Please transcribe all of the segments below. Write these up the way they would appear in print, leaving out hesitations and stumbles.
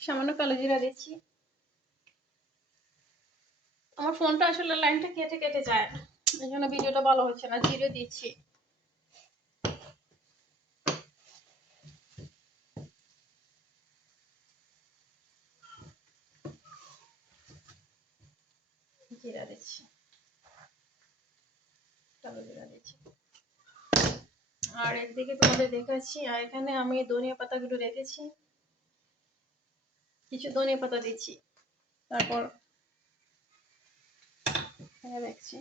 সামান্য কালো জিরা দিচ্ছি। আমার ফোনটা আসলে লাইনটা কেটে কেটে যায়, এই জন্য ভিডিওটা ভালো হচ্ছে না। জিরে দিচ্ছি। জিরা দিচ্ছি, কালো জিরা দিচ্ছি। আর একদিকে তোমাদের দেখাচ্ছি, আর এখানে আমি ধনিয়া পাতাগুলো রেখেছি, কিছু ধনিয়া পাতা দিচ্ছি। তারপর দেখছি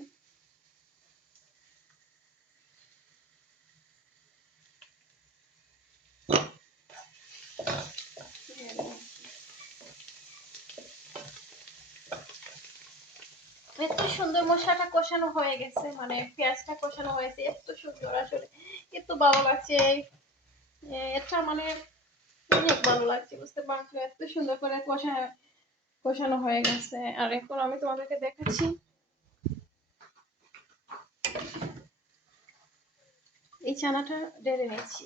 এত সুন্দর মশলাটা কষানো হয়ে গেছে, মানে পেঁয়াজটা কষানো হয়েছে এত সুন্দর, আসলে এত ভালো লাগছে। এটা মানে অনেক ভালো লাগছে, বুঝতে পারছো? এত সুন্দর করে কষানো হয়ে গেছে। আর এখন আমি তোমাদেরকে দেখাচ্ছি, এই চানাটা ঢেলে নিচ্ছি।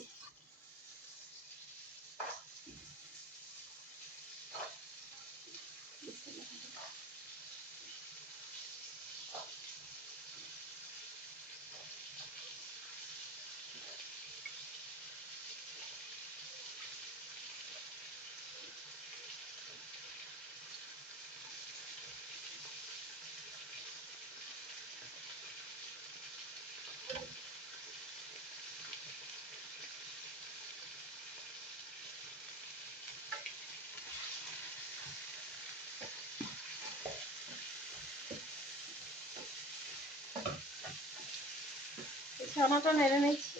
ছানাটা নেড়ে নিচ্ছি।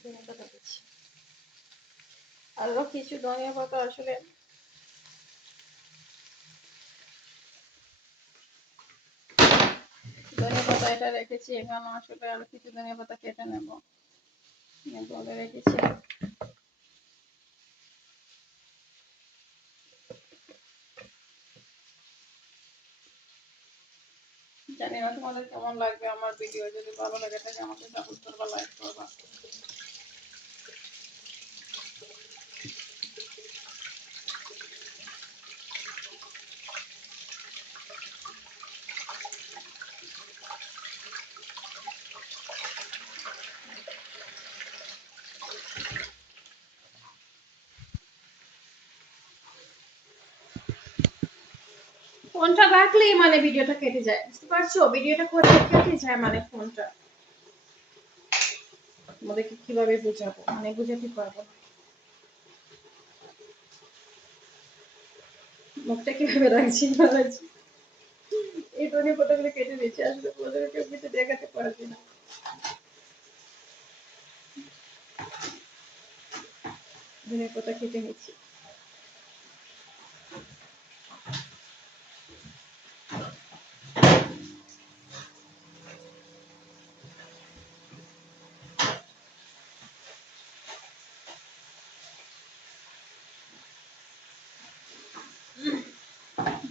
ধনিয়া পাতা দিচ্ছি, আরো কিছু ধনিয়া পাতা, আসলে ধনিয়া পাতা এটা রেখেছি এখানে, আসলে আরো কিছু ধনিয়া পাতা কেটে নেব, বলে রেখেছি। জানি না তোমাদের কেমন লাগবে আমার ভিডিও, যদি ভালো লাগে থাকে আমাকে সাপোর্ট করবা, লাইক করবা। ফোনটা রাখলেই মানে ভিডিওটা কেটে যায়, বুঝতে পারছো? ভিডিওটা করে কেটে যায় মানে ফোনটা। তোমাদেরকে কিভাবে বোঝাবো, মানে বুঝাতে পারবো মুখটা কিভাবে রাখছি না রাখছি। এই ধনিয়া পাতাগুলো কেটে দিচ্ছি, আসলে তোমাদেরকে এমনিতে দেখাতে পারছি না। ধনিয়া পাতা কেটে নিচ্ছি।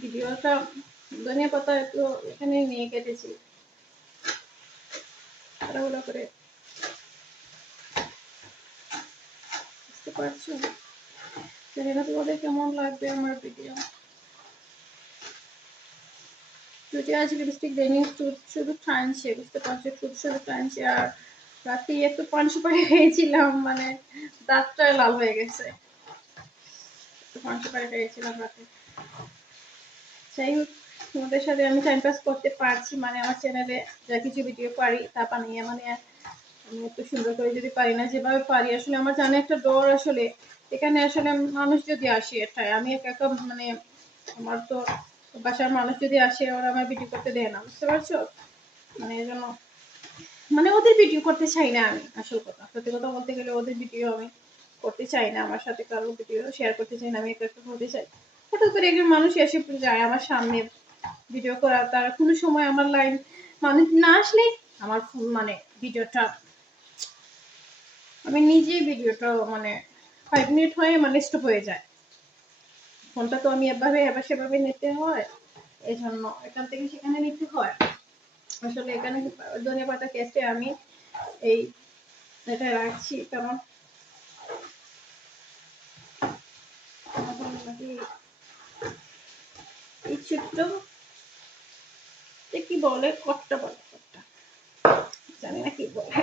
ভিডিওটা ধনিয়া পাতা একটু এখানে নিয়ে কেটেছি, তাড়াহুড়ো করে, বুঝতে পারছো? জানি না তোমাদের কেমন লাগবে আমার ভিডিও। যদি আজ লিপস্টিক দেয়নি, শুধু টানছে, বুঝতে পারছো? শুধু টানছে। আর রাতে একটু পান সুপারি খেয়েছিলাম, মানে দাঁতটা লাল হয়ে গেছে, পান সুপারি খেয়েছিলাম রাতে। যাই হোক, তোমাদের সাথে আমি টাইম পাস করতে পারছি, মানে আমার চ্যানেলে যা কিছু ভিডিও পারি তা বানিয়ে, মানে আমি এত সুন্দর করে যদি পারি না, যেভাবে পারি আসলে আমার জানে একটা ডর, আসলে এখানে আসলে মানুষ যদি আসে, এটাই আমি একা একা, মানে আমার তো বাসার মানুষ যদি আসে, ওরা আমার ভিডিও করতে দেয় না, বুঝতে পারছো? মানে এই জন্য, মানে ওদের ভিডিও করতে চাই না আমি, আসল কথা সত্যি কথা বলতে গেলে ওদের ভিডিও আমি করতে চাই না, আমার সাথে কারো ভিডিও শেয়ার করতে চাই না, আমি একা একা করতে চাই। হঠাৎ করে একজন মানুষ এসে যায় আমার সামনে ভিডিও করা, তার কোনো সময় আমার লাইন মানুষ না আসলে আমার মানে ভিডিওটা আমি নিজেই ভিডিওটা মানে 5 মিনিট হয়ে মানে স্টপ হয়ে যায়। ফোনটা তো আমি এভাবে এবার সেভাবে নিতে হয়, এই জন্য এখান থেকে সেখানে নিতে হয়। আসলে এখানে ধনিয়া পাতা কেটে আমি এই এটা রাখছি, কারণ এই ছোট্ট কি বলে, কট্টা বলে, কট্টা জানি না কি বলে,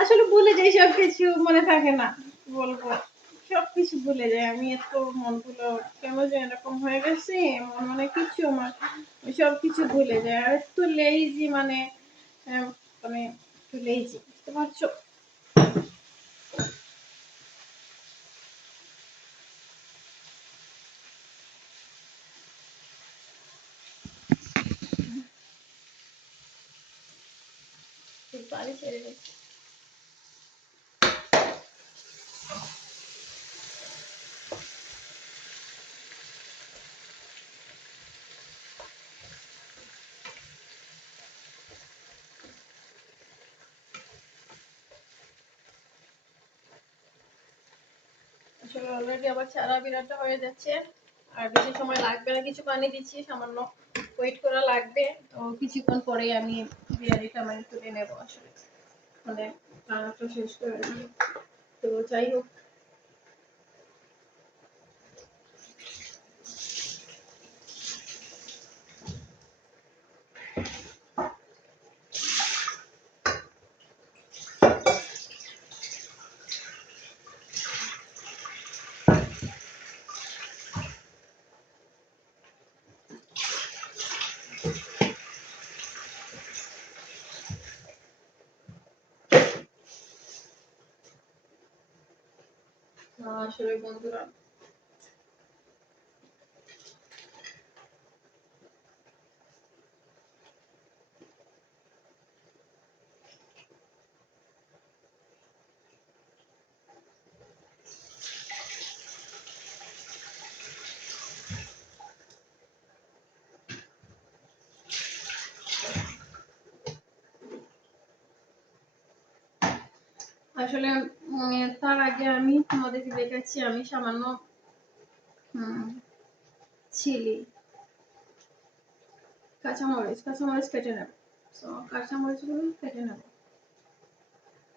আসলে ভুলে যাই, সবকিছু মনে থাকে না, বলবো সবকিছু ভুলে যাই আমি। এত মনগুলো কেন যে এরকম হয়ে গেছে, মন মানে কিছু আমার সবকিছু ভুলে যায়। আর একটু লেজি মানে মানে একটু লেজি, বুঝতে পারছো? পানি ছেড়ে গেছে। আসলে অলরেডি আবার ছাড়া বিরাটটা হয়ে যাচ্ছে, আর বেশি সময় লাগবে না, কিছু পানি দিচ্ছি, সামান্য ওয়েট করা লাগবে। তো কিছুক্ষণ পরেই আমি বিরিয়ানিটা মানে তুলে নেবো আসলে, মানে রান্নাটা শেষ করে নেবো। তো যাই হোক, আসলে বন্ধুরা আসলে তার আগে আমি তোমাদেরকে দেখাচ্ছি, আমি সামান্য চিলি কাঁচামরিচ কেটে নেব। তো কাঁচামরিচগুলো কেটে নেব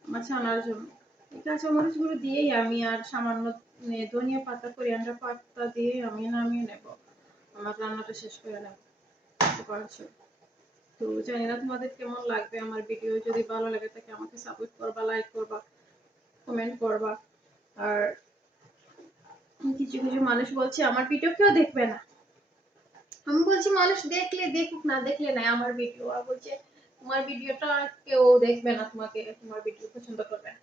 আমার ছানার জন্য। এই কাঁচামরিচগুলো দিয়েই আমি আর সামান্য ধনিয়া পাতা, কোরিয়ান্ডার পাতা দিয়ে আমি নামিয়ে নেব, আমার রান্নাটা শেষ করে নেব, বুঝতে পারছো? তো জানি না তোমাদের কেমন লাগবে আমার ভিডিও, যদি ভালো লাগে থাকে আমাকে সাপোর্ট করবা, লাইক করবা, কমেন্ট করবা। আর কিছু কিছু মানুষ বলছে আমার ভিডিও কেউ দেখবে না, আমি বলছি মানুষ দেখলে দেখুক, না দেখলে নাই, আমার ভিডিও। আর বলছে তোমার ভিডিওটা কেউ দেখবে না, তোমাকে তোমার ভিডিও পছন্দ করবে না,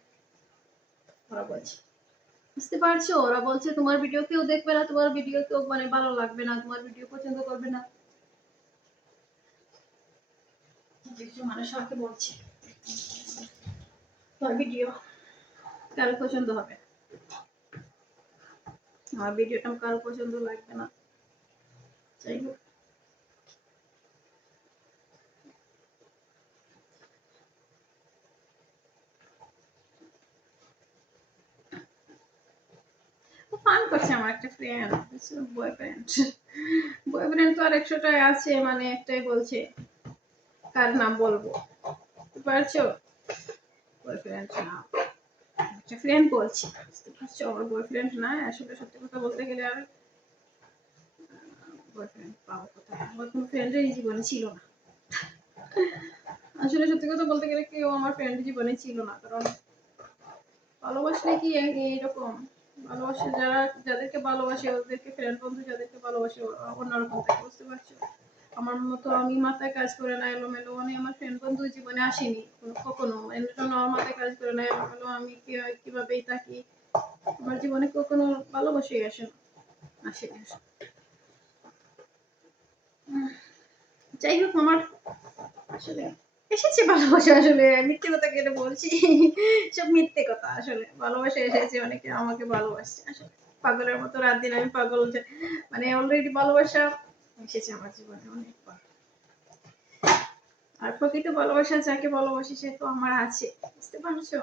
ওরা বলছে, বুঝতে পারছো? ওরা বলছে তোমার ভিডিও কেউ দেখবে না, তোমার ভিডিও কেউ মানে ভালো লাগবে না, তোমার ভিডিও পছন্দ করবে না, কিছু মানুষ আমাকে বলছে তোমার ভিডিও কারো পছন্দ হবে, আমার ভিডিওটা কারো পছন্দ লাগবে না। যাই হোক, ফান করছে আমার একটা ফ্রেন্ড, বয়ফ্রেন্ড। বয়ফ্রেন্ড তো আর 100টায় আছে, মানে একটাই বলছে, কার নাম বলবো, বুঝতে পারছো? বয়ফ্রেন্ড না, একটা ফ্রেন্ড বলছি, বুঝতে পারছো? আমার বয়ফ্রেন্ড না আসলে, সত্যি কথা বলতে গেলে আর বয়ফ্রেন্ড পাবো কোথায়, আমার কোনো ফ্রেন্ডেরই জীবনে ছিল না। আসলে সত্যি কথা বলতে গেলে কেউ আমার ফ্রেন্ড জীবনে ছিল না, কারণ ভালোবাসলে কি এইরকম, ভালোবাসে যারা, যাদেরকে ভালোবাসে ওদেরকে ফ্রেন্ড বন্ধু, যাদেরকে ভালোবাসে অন্যরকম থাকে, বুঝতে পারছো? আমার মতো আমি মাথায় কাজ করে না এলোমেলো, মানে আমার ফ্রেন্ড বন্ধু জীবনে আসেনি কখনো, এর জন্য আমার মাথায় কাজ করে না এলোমেলো, আমি কিভাবেই থাকি, আমার জীবনে কখনো ভালোবাসাই আসে না, আসেনি। যাই হোক, আমার আসলে এসেছে ভালোবাসা, আসলে মিথ্যে কথা কেটে বলছি, সব মিথ্যে কথা, আসলে ভালোবাসা এসেছে, অনেকে আমাকে ভালোবাসছে, আসলে পাগলের মতো রাত দিন আমি পাগল, মানে অলরেডি ভালোবাসা এসেছে আমার জীবনে অনেকবার। আর প্রকৃত ভালোবাসা যাকে ভালোবাসি সে তো আমার আছে, বুঝতে পারছো?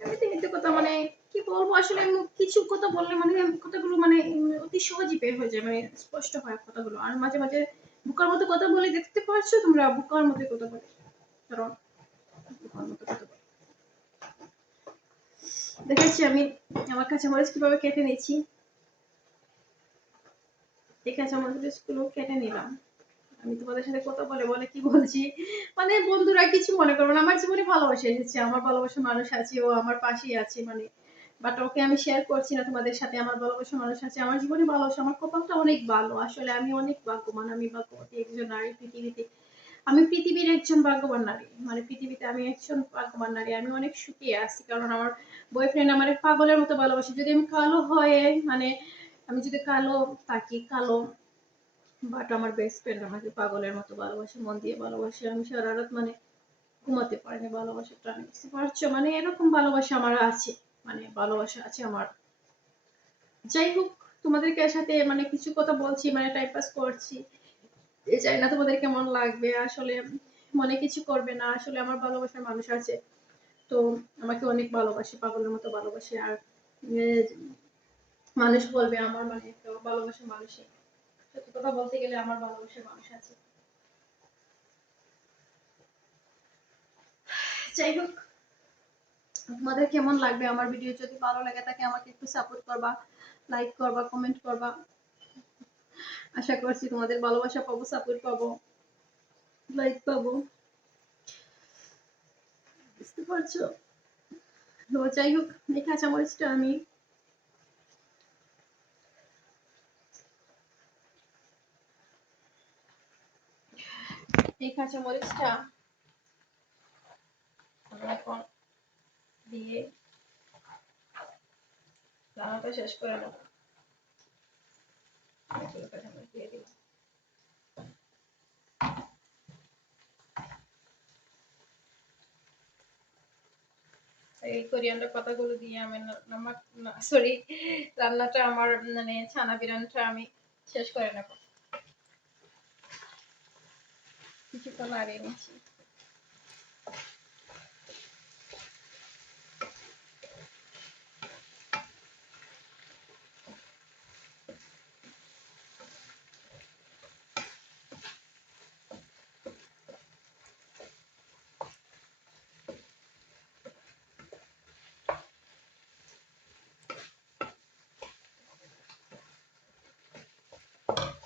এমনিতে মিথ্যে কথা মানে কি বলবো আসলে, কিছু কথা বললে মানে কথাগুলো মানে অতি সহজেই বের হয়ে যায়, মানে স্পষ্ট হয় কথাগুলো। আর মাঝে মাঝে বোকার মতো কথা বলে, দেখতে পাচ্ছ তোমরা বোকার মতো কথা বলে, কারণ বোকার মতো কথা বলে। দেখাচ্ছি আমি আমার কাঁচামরিচ কিভাবে কেটে নিচ্ছি। এই কাঁচামরিচ গুলো কেটে নিলাম। আমি তোমাদের সাথে কথা বলে বলে কি বলছি, মানে বন্ধুরা কিছু মনে করবো না, আমার জীবনে ভালোবাসা এসেছে, আমার ভালোবাসার মানুষ আছে, ও আমার পাশেই আছে, মানে বাট ওকে আমি শেয়ার করছি না তোমাদের সাথে। আমার ভালোবাসার মানুষ আছে, আমার জীবনে ভালোবাসা, আমার কপালটা অনেক ভালো আসলে, আমি অনেক ভাগ্যবান, আমি ভাগ্যবতী একজন নারী পৃথিবীতে। আমি পৃথিবীর একজন ভাগ্যবান নারী, মানে পৃথিবীতে আমি একজন ভাগ্যবান নারী, আমি অনেক সুখী আছি, কারণ আমার বয়ফ্রেন্ড আমার পাগলের মতো ভালোবাসে। যদি আমি কালো হয়ে মানে আমি যদি কালো থাকি, কালো, বাট আমার বেস্ট ফ্রেন্ড আমাকে পাগলের মতো ভালোবাসে, মন দিয়ে ভালোবাসে, আমি সারা রাত মানে ঘুমাতে পারিনি ভালোবাসার টানে, বুঝতে পারছো? মানে এরকম ভালোবাসা আমার আছে, মানে ভালোবাসা আছে আমার। যাই হোক, তোমাদেরকে সাথে মানে কিছু কথা বলছি, মানে টাইম পাস করছি, জানি না তোমাদের কেমন লাগবে আসলে, মনে কিছু করবে না আসলে, আমার ভালোবাসার মানুষ আছে, তো আমাকে অনেক ভালোবাসে, পাগলের মতো ভালোবাসে। আর মানুষ বলবে আমার মানে একটা ভালোবাসার মানুষই, সত্যি কথা বলতে গেলে আমার ভালোবাসার মানুষ আছে। যাই হোক, তোমাদের কেমন লাগবে আমার ভিডিও, যদি ভালো লাগে থাকে আমাকে একটু সাপোর্ট করবা, লাইক করবা, কমেন্ট করবা। আশা করছি তোমাদের ভালোবাসা পাবো, সাপোর্ট পাবো, লাইক পাবো, বুঝতে পারছো? তো যাই হোক, এই কাঁচামরিচটা আমি এই কাঁচামরিচটা আমি এখন দিয়ে রান্নাটা শেষ করে নেবো। কাঁচামরিচ দিয়ে দিলাম। এই কোরিয়ান্ডার পাতাগুলো দিয়ে আমি সরি, রান্নাটা আমার মানে ছানা বিরিয়ানিটা আমি শেষ করে নেব। কিছুক্ষণ আগে নিচ্ছি।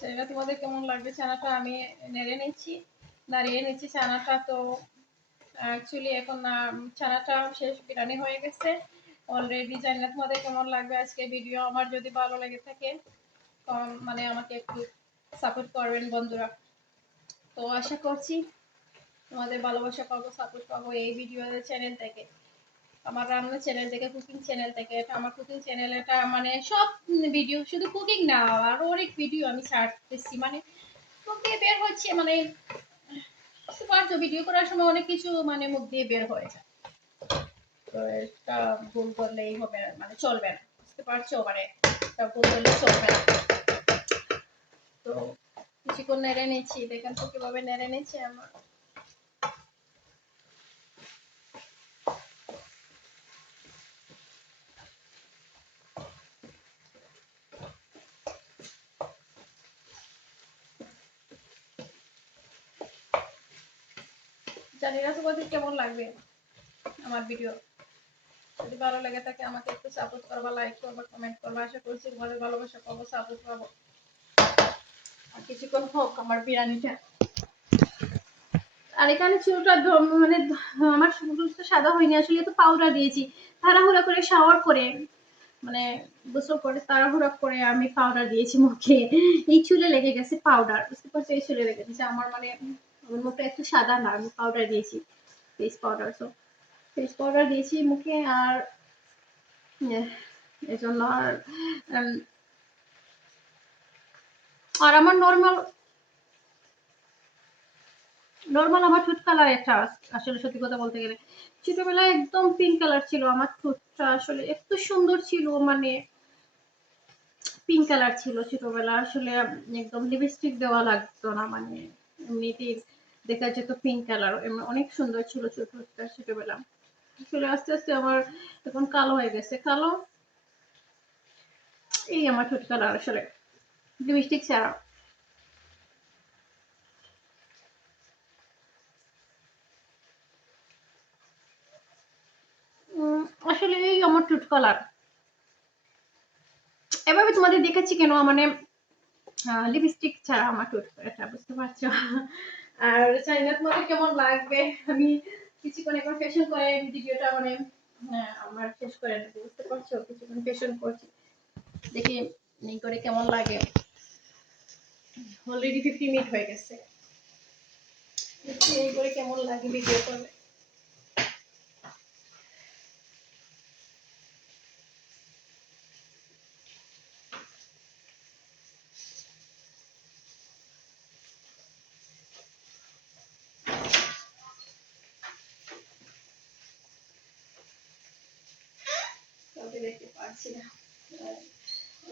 সেটা তোমাদের কেমন লাগবে, ছানাটা আমি নেড়ে নিচ্ছি, নাড়িয়ে নিচ্ছি ছানাটা। তো অ্যাকচুয়ালি এখন ছানাটা শেষ, বিরিয়ানি হয়ে গেছে অলরেডি। জানি না তোমাদের কেমন লাগবে আজকে ভিডিও, আমার যদি ভালো লেগে থাকে মানে আমাকে একটু সাপোর্ট করবেন বন্ধুরা। তো আশা করছি তোমাদের ভালোবাসা পাবো, সাপোর্ট পাবো এই ভিডিও চ্যানেল থেকে, আমার রান্না চ্যানেল থেকে, কুকিং চ্যানেল থেকে। এটা আমার কুকিং চ্যানেল, এটা মানে সব ভিডিও, শুধু কুকিং না, আরো অনেক ভিডিও আমি ছাড়তেছি, মানে মুখ দিয়ে বের হচ্ছে, মানে বুঝতে পারছো ভিডিও করার সময় অনেক কিছু মানে মুখ দিয়ে বের হয়ে যায়, তো এটা ভুল করলেই হবে না, মানে চলবে না, বুঝতে পারছো? মানে এটা ভুল করলে চলবে না। তো কিছুক্ষণ নেড়ে নিচ্ছি, দেখেন তো কিভাবে নেড়ে নিচ্ছি আমার। জানি না তোমাদের কেমন লাগবে আমার ভিডিও, যদি ভালো লাগে থাকে আমাকে একটু সাপোর্ট করবা, লাইক করবা, কমেন্ট করবা। আশা করছি তোমাদের ভালোবাসা পাবো, সাপোর্ট পাবো। আর কিছুক্ষণ হোক আমার বিরিয়ানিটা। আর এখানে চুলটা মানে আমার চুলটা সাদা হয়নি আসলে, তো পাউডার দিয়েছি তাড়াহুড়া করে, শাওয়ার করে মানে গোসল করে তাড়াহুড়া করে আমি পাউডার দিয়েছি মুখে, এই চুলে লেগে গেছে পাউডার, বুঝতে পারছো? এই চুলে লেগে গেছে আমার, মানে আমার মুখটা একটু সাদা না, আমি পাউডার দিয়েছি, ফেস পাউডার। তো ফেস পাউডার দিয়েছি মুখে, আর এজন্য আর উম, আর আমার নর্মাল নর্মাল আমার ঠোঁট কালার একটা আসলে, সত্যি কথা বলতে গেলে ছোটবেলায় একদম পিঙ্ক কালার ছিল আমার ঠোঁটটা, আসলে এত সুন্দর ছিল, মানে পিঙ্ক কালার ছিল ছোটবেলা আসলে, একদম লিপস্টিক দেওয়া লাগতো না, মানে এমনিতেই দেখা যেত পিঙ্ক কালার, অনেক সুন্দর ছিল ঠোঁটটা ছোটবেলা। আসলে আস্তে আস্তে আমার এখন কালো হয়ে গেছে, কালো। এই আমার ঠোঁট কালার আসলে লিপস্টিক ছাড়া। আসলে এই আমার ঠোঁট কালার। এভাবে তোমাদের দেখাচ্ছি কেন, মানে লিপস্টিক ছাড়া আমার ঠোঁট এটা বুঝতে পারছো। আর জানি না তোমাদের কেমন লাগবে, আমি কিছুক্ষণ এখন ফ্যাশন করে ভিডিওটা মানে আমার শেষ করে নেবো, বুঝতে পারছো, কিছুক্ষণ ফ্যাশন করছি, দেখি এই করে কেমন লাগে। অলরেডি 50 মিনিট হয়ে গেছে, দেখি এই করে কেমন লাগে ভিডিও করলে। কাউকে দেখতে পাচ্ছি না,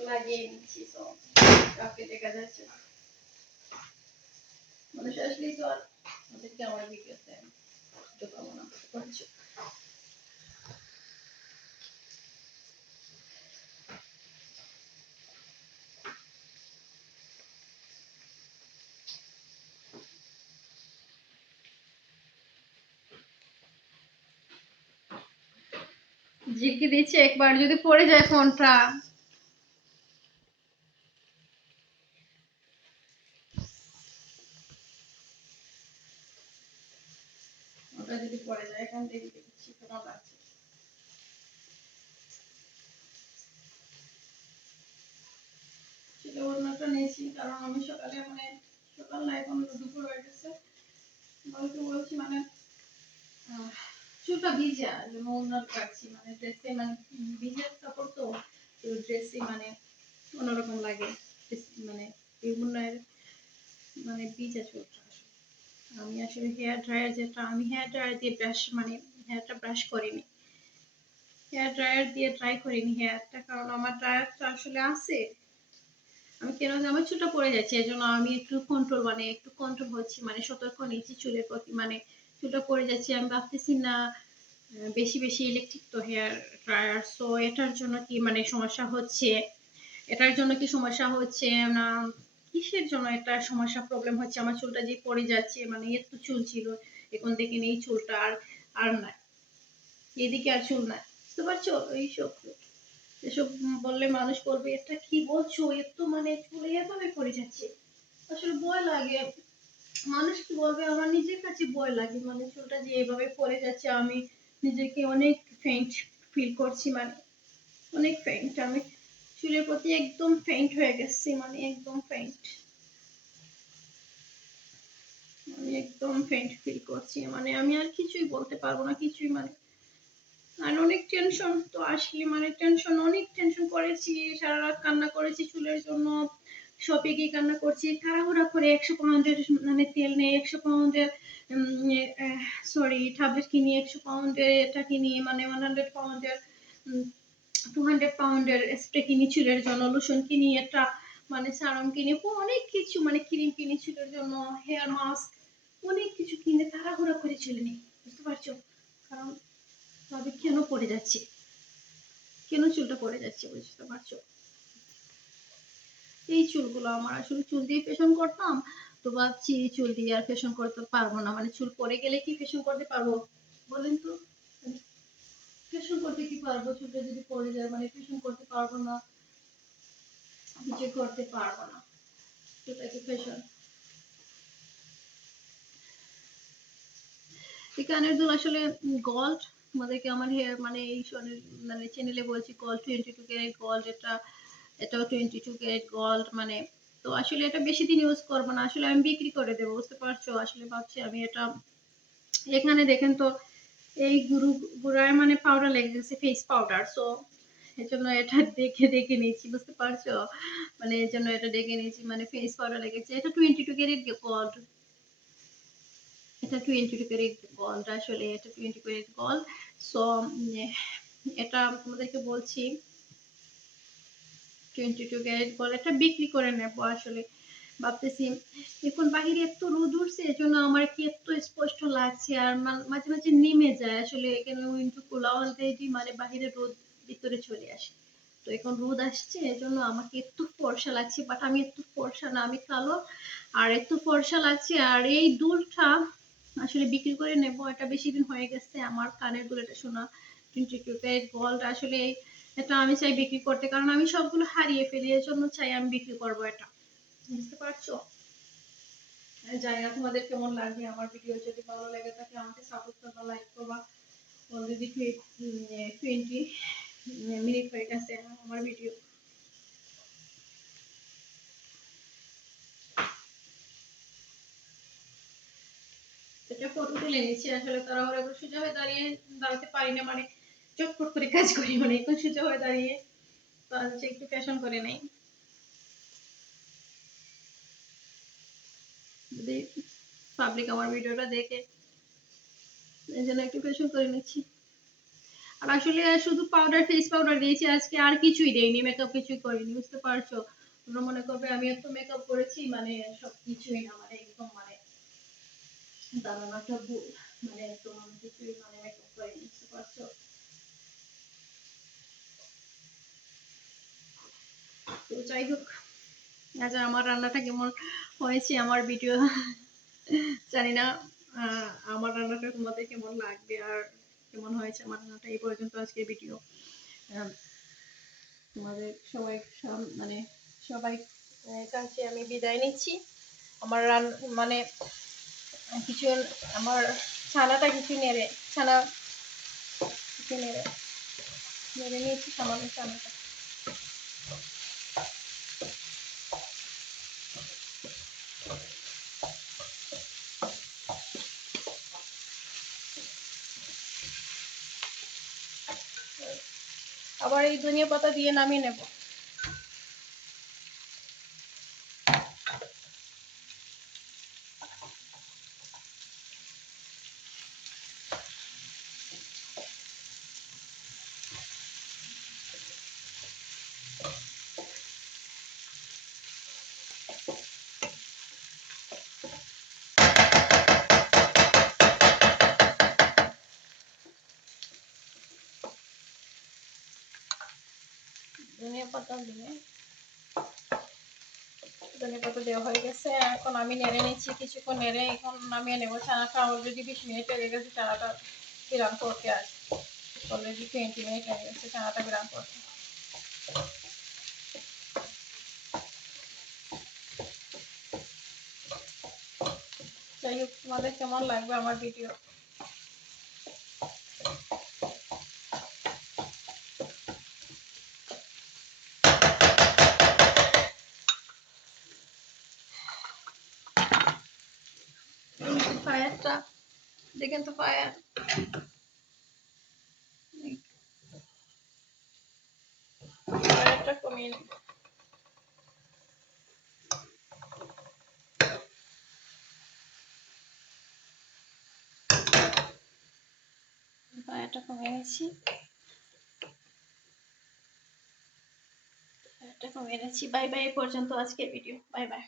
লাগিয়ে নিচ্ছি, তো কাউকে দেখা যাচ্ছে না। মানুষ আসলেই তো আর ওদেরকে আমার ভিডিওতে ঢোকাবো না, বুঝতে পারছো। ঝিলকি দিচ্ছে, একবার যদি পড়ে যায় ফোনটা। ওটা যদি পড়ে যায়, এখান থেকে দিচ্ছি, কেমন লাগছে। সেটা ওড়নাটা নিয়েছি কারণ আমি সকালে মানে সকাল না, এখন দুপুর হয়ে গেছে, বলতে বলছি মানে চুলটা ভিজা, জন্য ওড়না কাটছি, মানে ড্রেসে মানে ভিজা কাপড় তো, তো ড্রেসে মানে অন্যরকম লাগে, মানে বিভিন্ন মানে ভিজা চুলটা। আমি আসলে হেয়ার ড্রায়ার, যেটা আমি হেয়ার ড্রায়ার দিয়ে ব্রাশ মানে হেয়ারটা ব্রাশ করিনি, হেয়ার ড্রায়ার দিয়ে ট্রাই করিনি হেয়ারটা, কারণ আমার ড্রায়ারটা আসলে আছে। আমি কেন আমার চুলটা পড়ে যাচ্ছে, এই জন্য আমি একটু কন্ট্রোল মানে একটু কন্ট্রোল হচ্ছি, মানে সতর্ক নিচ্ছি চুলের প্রতি, মানে চুলটা পড়ে যাচ্ছে, আমি ভাবতেছি না বেশি বেশি ইলেকট্রিক তো হেয়ার ড্রায়ার, সো এটার জন্য কি মানে সমস্যা হচ্ছে, এটার জন্য কি সমস্যা হচ্ছে না, কিসের জন্য এটা সমস্যা প্রবলেম হচ্ছে, আমার চুলটা যে পড়ে যাচ্ছে, মানে এত চুল ছিল, এখন দেখেন এই চুলটা আর আর নাই, এদিকে আর চুল নাই, বুঝতে পারছো। এইসব এসব বললে মানুষ বলবে এটা কি বলছো, এত মানে চুলে এভাবে পড়ে যাচ্ছে, আসলে ভয় লাগে, মানুষ কি বলবে, আমার নিজের কাছে ভয় লাগে, মানে চুলটা যে এভাবে পড়ে যাচ্ছে, আমি নিজেকে অনেক ফেইন্ট ফিল করছি, মানে অনেক ফেইন্ট, আমি চুলের প্রতি একদম ফেইন্ট হয়ে গেছি, মানে একদম ফেইন্ট, আমি একদম ফেইন্ট ফিল করছি, মানে আমি আর কিছুই বলতে পারবো না, কিছুই মানে। আর অনেক টেনশন তো আসলে, মানে টেনশন, অনেক টেনশন করেছি, সারা রাত কান্না করেছি চুলের জন্য, শপে গিয়ে কান্না করছি, তাড়াহুড়া করে 100 পাউন্ডের মানে তেল নেই, 100 পাউন্ডের সরি ট্যাবলেট কিনি, 100 পাউন্ডের এটা কিনি, মানে 100 পাউন্ডের 200 পাউন্ডের স্প্রে কিনি চুলের জন্য, লোশন কিনি, এটা মানে সারাম কিনি, অনেক কিছু মানে ক্রিম কিনি চুলের জন্য, হেয়ার মাস্ক, অনেক কিছু কিনে তাড়াহুড়া করে চলে নিই, বুঝতে পারছো। কারণ তবে কেন পড়ে যাচ্ছে, কেন চুলটা পড়ে যাচ্ছে, বুঝতে পারছো। এই চুলগুলো আমার আসলে চুল দিয়ে ফেশন করতাম, তো ভাবছি চুল দিয়ে আর ফেশন করতে পারবো না, মানে চুল পড়ে গেলে কি ফেশন করতে পারবো বলেন তো, ফেশন করতে কি পারবো, চুলটা যদি পড়ে যায়, মানে ফেশন করতে পারবো না, কিছু করতে পারবো না, চুলটা কি ফেশন। এই কানের দুল আসলে গোল্ড, তোমাদেরকে আমার হেয়ার মানে এই মানে চ্যানেলে বলছি গোল্ড, 22 ক্যারেট গোল্ড, এটা এটাও 22 ক্যারেট গোল্ড, মানে তো আসলে এটা বেশি দিন ইউজ করবো না, আসলে আমি বিক্রি করে দেবো, বুঝতে পারছো, আসলে ভাবছি আমি এটা, এখানে দেখেন তো এই গুড়ায় মানে পাউডার লেগে গেছে, ফেস পাউডার, সো এর জন্য এটা দেখে দেখে নিয়েছি, বুঝতে পারছো, মানে এর জন্য এটা দেখে নিয়েছি, মানে ফেস পাউডার লেগেছে, এটা 22 ক্যারেট গোল্ড, এটা 22 ক্যারেট গোল্ড, আসলে এটা 20 ক্যারেট গোল্ড, সো এটা তোমাদেরকে বলছি 22 ক্যারেট গোল্ড, এটা বিক্রি করে নেবো আসলে, ভাবতেছি এখন বাহিরে এত রোদ উঠছে, এজন্য আমার কি এত স্পষ্ট লাগছে, আর মাঝে মাঝে নেমে যায় আসলে এখানে উইন্ডো খোলা অলরেডি, মানে বাহিরে রোদ ভিতরে চলে আসে। তো এখন রোদ আসছে এজন্য আমাকে একটু ফর্সা লাগছে, বাট আমি একটু ফর্সা না, আমি কালো। আর একটু ফর্সা লাগছে, আর এই দুলটা আসলে বিক্রি করে নেব, এটা বেশি দিন হয়ে গেছে আমার কানের দুল, এটা শোনা 22 গোল্ড আসলে। এটা আমি চাই বিক্রি করতে, কারণ আমি সবগুলো হারিয়ে ফেলি, এর জন্য চাই আমি বিক্রি করবো এটা। বুঝতে পারছো? জানি না তোমাদের কেমন লাগে আমার ভিডিও, যদি ভালো লাগে থাকে আমাকে সাপোর্ট করবা, লাইক করবা। অলরেডি 20 মিনিট হয়ে গেছে আমার ভিডিও। এটা ফটো তুলে নিচ্ছি, আসলে তাড়াহুড়ো করে সোজা হয়ে দাঁড়াতে পারি না, মানে চটপট করে কাজ করি, মানে এখন সোজা হয়ে দাঁড়িয়ে তো একটু ফ্যাশন করে নেই, যদি পাবলিক আমার ভিডিওটা দেখে, এই জন্য একটু ফ্যাশন করে নিচ্ছি। আর আসলে শুধু পাউডার, ফেস পাউডার দিয়েছি আজকে, আর কিছুই দেইনি, মেকআপ কিছুই করিনি, বুঝতে পারছো? তোমরা মনে করবে আমি এত মেকআপ করেছি, মানে সব কিছুই না, মানে একদম মানে দারুণ একটা ভুল, মানে একদম আমি কিছুই মানে মেকআপ করিনি, বুঝতে পারছো? তো যাই হোক, আজ আমার রান্নাটা কেমন হয়েছে আমার ভিডিও জানি না, আমার রান্নাটা তোমাদের কেমন লাগবে আর কেমন হয়েছে আমার রান্নাটা, এই পর্যন্ত আজকে ভিডিও। তোমাদের সবাই মানে সবাই কাছে আমি বিদায় নিচ্ছি। আমার মানে কিছু আমার ছানাটা কিছু নেড়ে, ছানা কিছু নেড়ে নেড়ে নিয়েছি সামান্য ছানাটা। আবার এই ধনিয়া পাতা দিয়ে নামিয়ে নেব। ধনিয়া পাতা দেওয়া হয়ে গেছে, এখন আমি নেড়ে নিচ্ছি, কিছুক্ষণ নেড়ে এখন নামিয়ে নেবো। ছানাটা অলরেডি 20 মিনিট হয়ে গেছে, ছানাটা বিরাম করতে আর অলরেডি 20 মিনিট হয়ে গেছে ছানাটা বিরাম করতে। যাই হোক, তোমাদের কেমন লাগবে আমার ভিডিও? ফায়ারটা দেখেন তো, ফায়ারটা কমিয়ে নিন। ফায়ারটা কমিয়ে নিচ্ছি, ফায়ারটা কমিয়ে নিচ্ছি। বাই বাই, এই পর্যন্ত আজকের ভিডিও, বাই বাই।